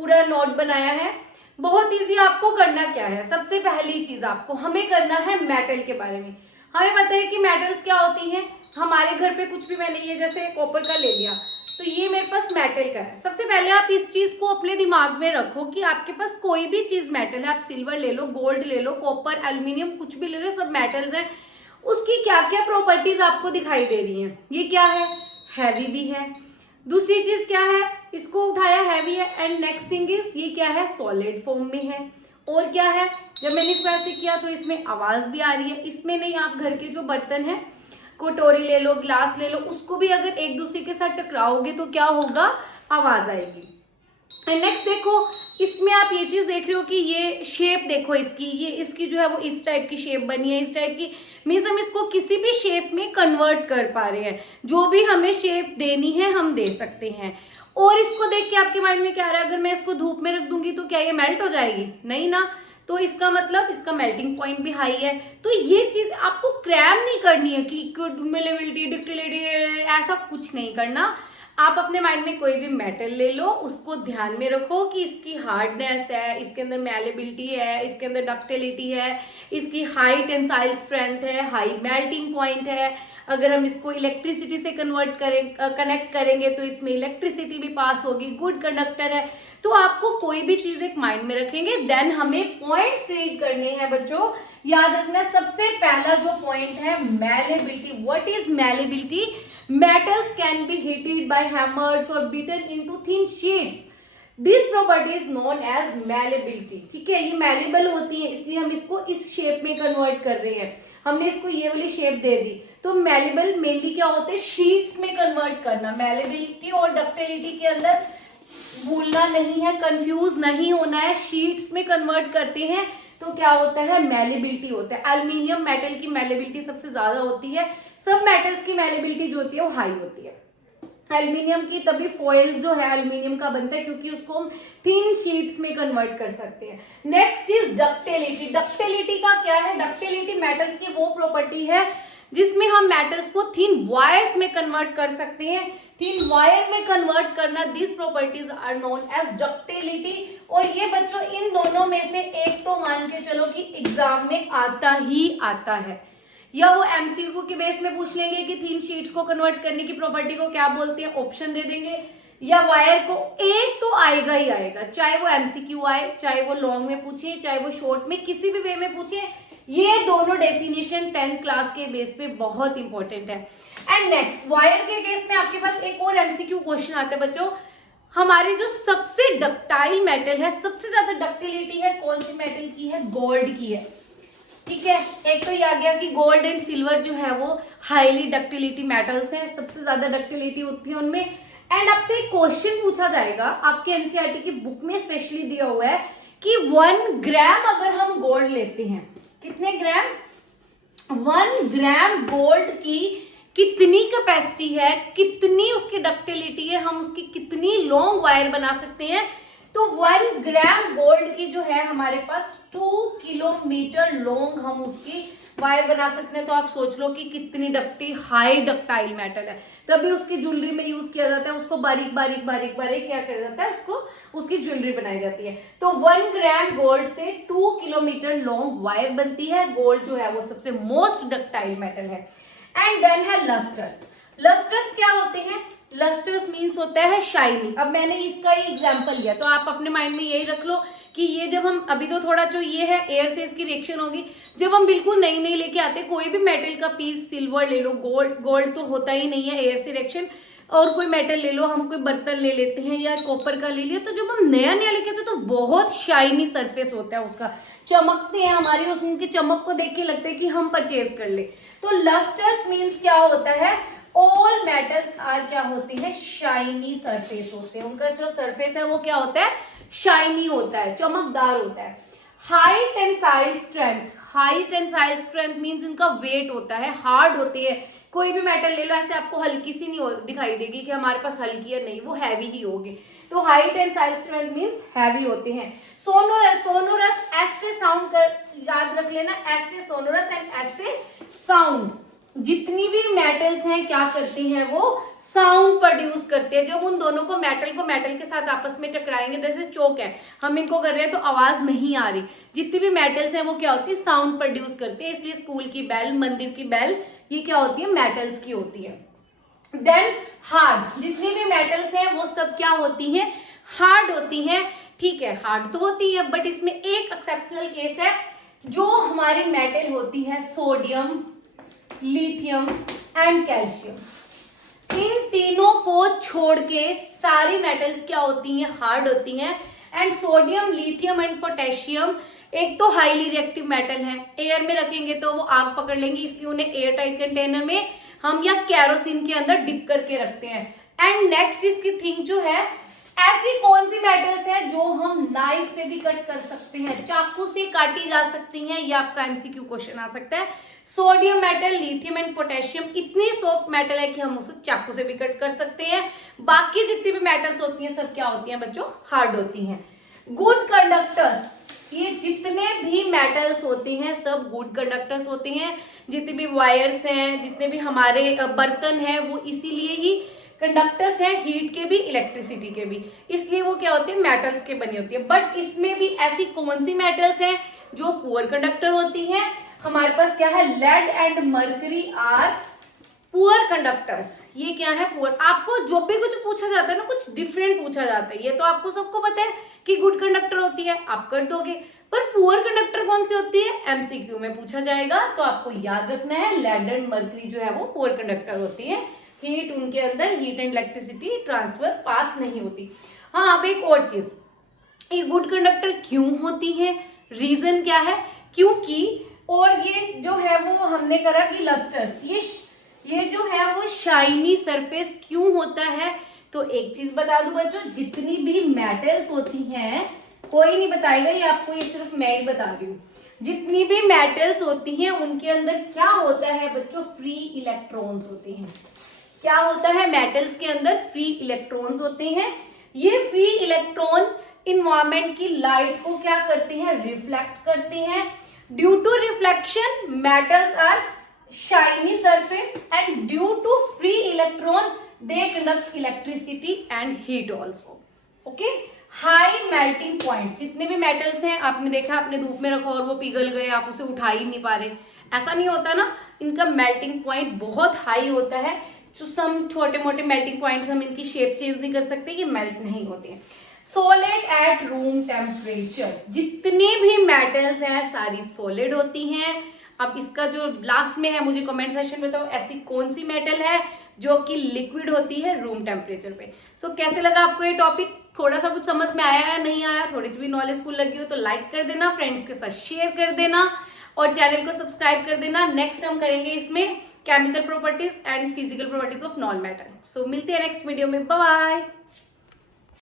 पूरा नोट बनाया है। बहुत इजी, आपको करना क्या है, सबसे पहली चीज आपको हमें करना है मेटल के बारे में। हमें पता है कि मेटल्स क्या होती हैं, हमारे घर पे कुछ भी मैंने ये जैसे कॉपर का ले लिया तो ये मेरे पास मेटल का है। सबसे पहले आप इस चीज को अपने दिमाग में रखो कि आपके पास कोई भी चीज मेटल है, आप सिल्वर ले लो, गोल्ड ले लो, कॉपर, एल्यूमिनियम, कुछ भी ले लो, सब मेटल्स हैं। उसकी क्या क्या प्रॉपर्टीज आपको दिखाई दे रही हैं। ये क्या है, हैवी भी है। दूसरी चीज क्या है, इसको उठाया हैवी है। एंड नेक्स्ट थिंग इज ये क्या है, सॉलिड फॉर्म में है। और क्या है, जब मैंने इसको ऐसे किया तो इसमें आवाज भी आ रही है। इसमें नहीं, आप घर के जो बर्तन है, कटोरी ले लो, ग्लास ले लो, उसको भी अगर एक दूसरे के साथ टकराओगे तो क्या होगा, आवाज आएगी। एंड नेक्स्ट देखो, इसमें आप ये चीज देख रहे हो कि ये शेप देखो इसकी, ये इसकी जो है वो इस टाइप की शेप बनी है, इस टाइप की। मीन्स हम इसको किसी भी शेप में कन्वर्ट कर पा रहे हैं, जो भी हमें शेप देनी है हम दे सकते हैं। और इसको देख के आपके माइंड में क्या आ रहा है, अगर मैं इसको धूप में रख दूंगी तो क्या ये मेल्ट हो जाएगी, नहीं ना। तो इसका मतलब इसका मेल्टिंग पॉइंट भी हाई है। तो ये चीज आपको क्रैम नहीं करनी है कि मेलेबिलिटी, डक्टिलिटी, ऐसा कुछ नहीं करना। आप अपने माइंड में कोई भी मेटल ले लो, उसको ध्यान में रखो कि इसकी हार्डनेस है, इसके अंदर मैलेबिलिटी है, इसके अंदर डक्टिलिटी है, इसकी हाई टेंसाइल स्ट्रेंथ है, हाई मेल्टिंग पॉइंट है। अगर हम इसको इलेक्ट्रिसिटी से कनेक्ट करेंगे तो इसमें इलेक्ट्रिसिटी भी पास होगी, गुड कंडक्टर है। तो आपको कोई भी चीज एक माइंड में रखेंगे, देन हमें पॉइंट्स रीड करने हैं बच्चों। याद रखना सबसे पहला जो पॉइंट है, malleability. What is malleability? Metals can be heated by hammers or beaten into thin sheets. This property is known as malleability. ठीक है, ये malleable होती है, इसलिए हम इसको इस शेप में कन्वर्ट कर रहे हैं। हमने इसको ये वाली शेप दे दी। तो malleable मेनली क्या होते हैं, शीट्स में कन्वर्ट करना। malleability और डक्टिलिटी के अंदर भूलना नहीं है, कंफ्यूज नहीं होना है। शीट्स में कन्वर्ट करते हैं तो क्या होता है, मैलेबिलिटी होता है। एल्यूमिनियम मेटल की मैलेबिलिटी सबसे ज्यादा होती है। सब मेटल्स की मैलेबिलिटी जो होती है वो हाई होती है। एल्यूमिनियम की तभी फॉइल्स जो है एल्यूमिनियम का बनता है, क्योंकि उसको हम थिन शीट्स में कन्वर्ट कर सकते हैं। Next is ductility. डक्टिलिटी का क्या है, डक्टिलिटी मेटल्स की वो प्रॉपर्टी है जिसमें हम मेटल्स को थिन वायर्स में कन्वर्ट कर सकते हैं। थिन वायर में कन्वर्ट करना, this properties are known as ductility. और ये बच्चों इन दोनों में से एक तो मान के चलो कि एग्जाम में आता ही आता है, या वो एमसीक्यू के बेस में पूछ लेंगे कि थिन शीट्स को कन्वर्ट करने की प्रॉपर्टी को क्या बोलते हैं, ऑप्शन दे देंगे। या वायर को एक तो आएगा ही आएगा, चाहे वो एमसीक्यू आए, चाहे वो लॉन्ग में पूछे, चाहे वो शॉर्ट में, किसी भी वे में पूछे। ये दोनों डेफिनेशन 10th क्लास के बेस पे बहुत इंपॉर्टेंट है। एंड नेक्स्ट, वायर के केस में आपके पास एक और एमसीक्यू क्वेश्चन आता है बच्चों। हमारी जो सबसे डक्टाइल मेटल है, सबसे ज्यादा डक्टिलिटी है कौन सी मेटल की है, गोल्ड की है। ठीक है, एक तो ये आ गया कि गोल्ड एंड सिल्वर जो है वो हाईली डक्टिलिटी मेटल्स हैं, सबसे ज्यादा डक्टिलिटी होती है उनमें। एंड आपसे एक क्वेश्चन पूछा जाएगा, आपके एनसीईआरटी की बुक में स्पेशली दिया हुआ है कि 1 ग्राम अगर हम गोल्ड लेते हैं, कितने ग्राम, 1 ग्राम गोल्ड की कितनी कैपेसिटी है, कितनी उसकी डक्टिलिटी है, हम उसकी कितनी लॉन्ग वायर बना सकते हैं। तो 1 ग्राम गोल्ड की जो है हमारे पास 2 किलोमीटर लॉन्ग हम उसकी वायर बना सकते हैं। तो आप सोच लो कि कितनी हाई डक्टाइल मेटल है। तभी उसकी ज्वेलरी में यूज किया जाता है, उसको बारीक बारीक बारीक बारीक क्या किया जाता है, उसको उसकी ज्वेलरी बनाई जाती है। तो 1 ग्राम गोल्ड से 2 किलोमीटर लॉन्ग वायर बनती है। गोल्ड जो है वो सबसे मोस्ट डक्टाइल मेटल है। एंड देन है लस्टर्स। लस्टर्स क्या होते हैं, लस्टर्स मीन्स होता है शाइनी। अब मैंने इसका ही एग्जांपल लिया, तो आप अपने माइंड में यही रख लो कि ये जब हम अभी तो थोड़ा जो ये है एयर से इसकी रिएक्शन होगी। जब हम बिल्कुल नई नई लेके आते, कोई भी मेटल का पीस, सिल्वर ले लो, गोल्ड तो होता ही नहीं है एयर से रिएक्शन, और कोई मेटल ले लो, हम कोई बर्तन ले लेते हैं या कॉपर का ले लिया, तो जब हम नया नया लेके आते तो बहुत शाइनी सरफेस होता है उसका, चमकते हैं, हमारी उसकी चमक को देख के लगता है कि हम परचेज कर ले। तो लस्टर्स मीन्स क्या होता है, ऑल मेटल्स आर क्या होते हैं, शाइनी सरफेस होते हैं। उनका जो सरफेस है वो क्या होता है, शाइनी होता है, चमकदार होता है। High tensile strength, high tensile strength means इनका वेट होता है, हार्ड होती है। कोई भी मेटल ले लो, ऐसे आपको हल्की सी नहीं दिखाई देगी कि हमारे पास हल्की है, नहीं, वो हैवी ही होगी। तो high tensile strength means heavy होते हैं। सोनोरस, सोनोरस ऐसे साउंड कर, याद रख लेना, ऐसे सोनोरस एंड ऐसे साउंड। जितनी भी मेटल्स हैं क्या करती हैं, वो साउंड प्रोड्यूस करते हैं। जब उन दोनों को मेटल के साथ आपस में टकराएंगे, जैसे चोक है, हम इनको कर रहे हैं तो आवाज नहीं आ रही, जितनी भी मेटल्स हैं वो क्या होती है, साउंड प्रोड्यूस करते हैं। इसलिए स्कूल की बेल, मंदिर की बेल, ये क्या होती है, मेटल्स की होती है। देन हार्ड, जितनी भी मेटल्स हैं वो सब क्या होती हैं, हार्ड होती हैं। ठीक है, हार्ड तो होती है, बट इसमें एक एक्सेप्शनल केस है, जो हमारी मेटल होती है सोडियम, लिथियम एंड कैल्शियम, इन तीनों को छोड़ के सारी मेटल्स क्या होती हैं, हार्ड होती हैं। And sodium, lithium and potassium एक तो हाईली रिएक्टिव मेटल है, एयर में रखेंगे तो वो आग पकड़ लेंगे, इसलिए उन्हें एयर टाइट कंटेनर में हम या कैरोसिन के अंदर डिप करके रखते हैं। एंड नेक्स्ट इसकी थिंग जो है, ऐसी कौन सी मेटल्स है जो हम नाइफ से भी कट कर सकते हैं, चाकू से काटी जा सकती हैं, ये आपका एमसीक्यू क्वेश्चन आ सकता है। Sodium metal, lithium and potassium इतनी सॉफ्ट मेटल है कि हम उसे चाकू से भी कट कर सकते हैं। बाकी जितनी भी मेटल्स होती हैं सब क्या होती हैं बच्चों, हार्ड होती हैं। गुड कंडक्टर्स, ये जितने भी मेटल्स होते हैं सब गुड कंडक्टर्स होते हैं। जितने भी वायर्स हैं, जितने भी हमारे बर्तन हैं, वो इसीलिए ही कंडक्टर्स हैं, हीट के भी, इलेक्ट्रिसिटी के भी, इसलिए वो क्या होती है, मेटल्स के बनी होती है। बट इसमें भी ऐसी कौन सी मेटल्स हैं जो पुअर कंडक्टर होती हैं, हमारे पास क्या है, lead and mercury are poor conductors. ये क्या है, पुअर। आपको जो भी कुछ पूछा जाता है ना, कुछ डिफरेंट पूछा जाता है, ये तो आपको सबको पता है कि गुड कंडक्टर होती है, आप कर दोगे, पर पुअर कंडक्टर कौन सी होती है, एमसीक्यू में पूछा जाएगा, तो आपको याद रखना है लेड एंड मर्करी जो है वो पुअर कंडक्टर होती है। हीट उनके अंदर, हीट एंड इलेक्ट्रिसिटी ट्रांसफर पास नहीं होती। हाँ, अब एक और चीज, ये गुड कंडक्टर क्यों होती है, रीजन क्या है, क्योंकि, और ये जो है वो हमने करा कि लस्टर्स, ये जो है वो शाइनी सरफेस क्यों होता है। तो एक चीज बता दूं बच्चों, जितनी भी मेटल्स होती हैं, कोई नहीं बताएगा, ये आपको, ये सिर्फ मैं ही बता रही हूँ, जितनी भी मेटल्स होती हैं उनके अंदर क्या होता है बच्चों, फ्री इलेक्ट्रॉन्स होते हैं। क्या होता है, मेटल्स के अंदर फ्री इलेक्ट्रॉन्स होते हैं। ये फ्री इलेक्ट्रॉन इन्वायरमेंट की लाइट को क्या करते हैं, रिफ्लेक्ट करते हैं। Due to reflection metals are shiny surface and due to free electron they conduct electricity and heat also. Okay, high melting point, जितने भी मेटल्स हैं, आपने देखा, आपने धूप में रखा और वो पिघल गए, आप उसे उठा ही नहीं पा रहे, ऐसा नहीं होता ना, इनका मेल्टिंग पॉइंट बहुत हाई होता है। जो सम छोटे मोटे मेल्टिंग पॉइंट्स, हम इनकी शेप चेंज नहीं कर सकते, ये मेल्ट नहीं होते हैं। सॉलिड एट रूम टेम्परेचर, जितनी भी मेटल्स हैं सारी सॉलिड होती हैं। अब इसका जो लास्ट में है, मुझे कमेंट सेक्शन में बताओ, ऐसी कौन सी मेटल है जो कि लिक्विड होती है रूम टेम्परेचर पे। सो कैसे लगा आपको ये टॉपिक, थोड़ा सा कुछ समझ में आया या नहीं आया, थोड़ी सी भी नॉलेजफुल लगी हो तो लाइक कर देना, फ्रेंड्स के साथ शेयर कर देना और चैनल को सब्सक्राइब कर देना। नेक्स्ट हम करेंगे इसमें chemical properties and physical properties of non metal. So मिलते हैं नेक्स्ट वीडियो में, बाय बाय।